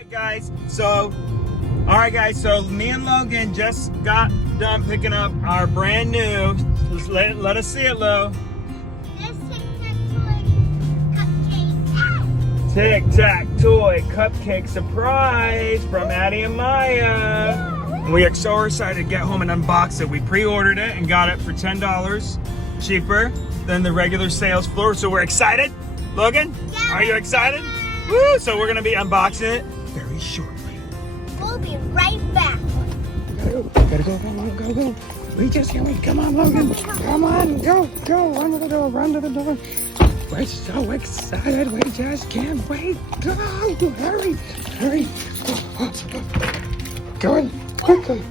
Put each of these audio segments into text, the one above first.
Alright guys, so me and Logan just got done picking up our brand new, let us see it, Lo. This tic-tac-toe cupcake. Tic-tac-toe cupcake surprise from Addie and Maya. And we are so excited to get home and unbox it. We pre-ordered it and got it for $10 cheaper than the regular sales floor. So we're excited. Logan, Yeah, are you excited? Woo! So we're gonna be unboxing it very shortly. We'll be right back. Gotta go. We just can't wait. Come on, Logan. Come on, go. Run to the door. We're so excited. We just can't wait. Go. Hurry. Go in. Quickly.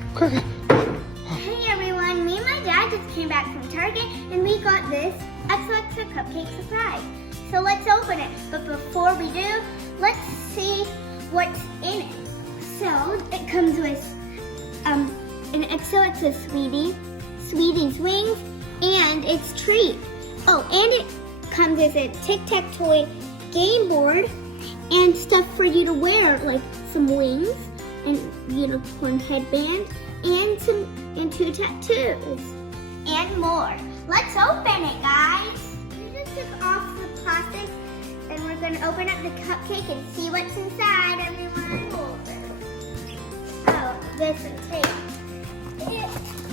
Hey everyone, me and my dad just came back from Target and we got this Xoxo Cupcake surprise. So let's open it. But before we do, let's see what's in it. So it comes with an XOXO Sweetie's wings, and its treat. Oh, and it comes with a tic-tac-toe game board and stuff for you to wear, like some wings and unicorn headband and two tattoos and more. Let's open it, guys. We just took off the plastic and we're gonna open up the cupcake and see what's inside, everyone. Oh, this and tape.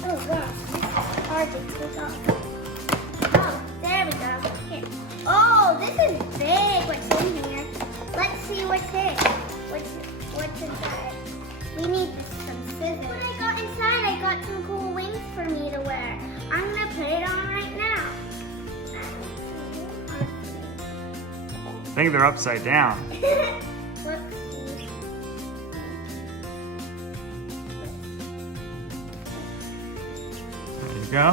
Oh gosh, this is hard to take off. Oh, there we go. Here. Oh, this is big. What's in here? Let's see what's in. What's inside? We need some scissors. What I got inside, I got some cool wings for me to wear. I'm gonna put it on right now. I think they're upside down. Let's There you go.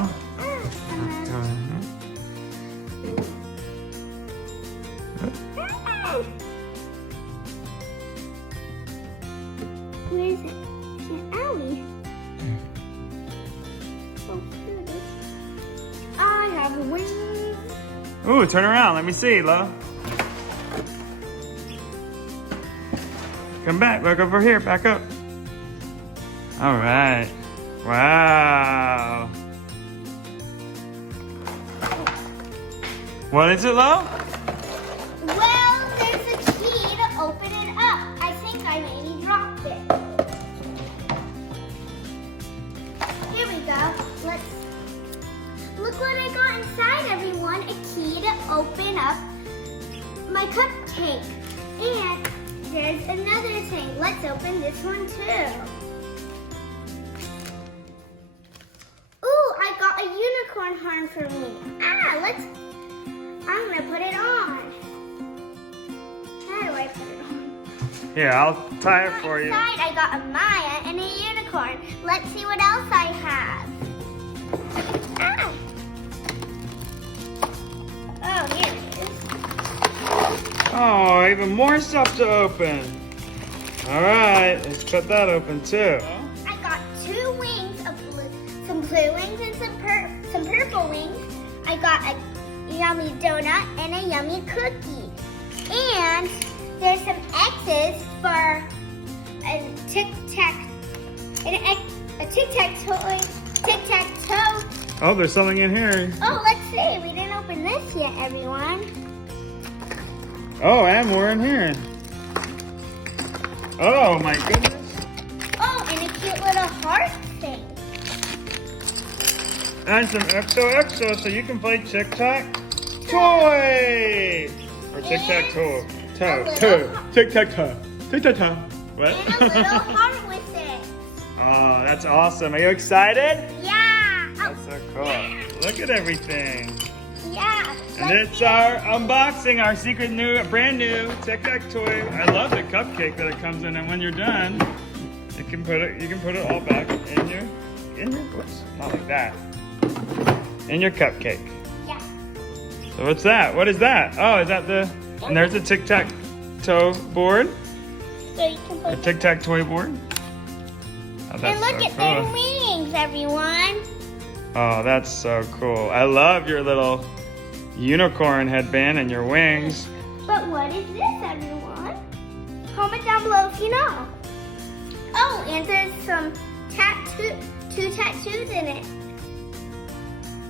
Where is it? Owie. Oh, here it is. I have wings. Ooh, turn around. Let me see, Lo. Come back. Look over here. Back up. All right. Wow. What is it, Lo? Well, there's a key to open it up. I think I maybe dropped it. Here we go. Look what I got inside, everyone. A key to open up my cupcake. And there's another thing. Let's open this one too. Ooh, I got a unicorn horn for me. I'm gonna put it on. How do I put it on? Yeah, I'll tie it for you. Inside, I got a Maya and a unicorn. Let's see what else I have. Oh, here it is. Oh, even more stuff to open. All right, let's cut that open too. I got 2 wings of some blue wings and some purple wings. I got a yummy donut and a yummy cookie. And there's some X's for a tic-tac-toe. Oh, there's something in here. Oh, let's see. We didn't open this yet, everyone. Oh, and more in here. Oh my goodness. Oh, and a cute little heart thing. And some XOXO so you can play tic-tac-toe. Or tic-tac-toe. Tic-tac-toe. Tic-tac-toe. What? And a little heart with it. Oh, that's awesome. Are you excited? Yeah. That's so cool. Look at everything. Yeah. And it's our unboxing, our secret brand new tic-tac-toe. I love the cupcake that it comes in, and when you're done, you can put it all back in your whoops, not like that. In your cupcake. Yeah. So what's that? What is that? Oh, is that and there's a tic-tac-toe board. So you can A put tic-tac-toe board. Oh, that's and look so at their cool. wings, everyone. Oh, that's so cool. I love your little unicorn headband and your wings. But what is this, everyone? Comment down below if you know. Oh, and there's some two tattoos in it.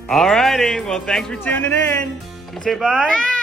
Alrighty, well thanks for tuning in. You say bye? Bye.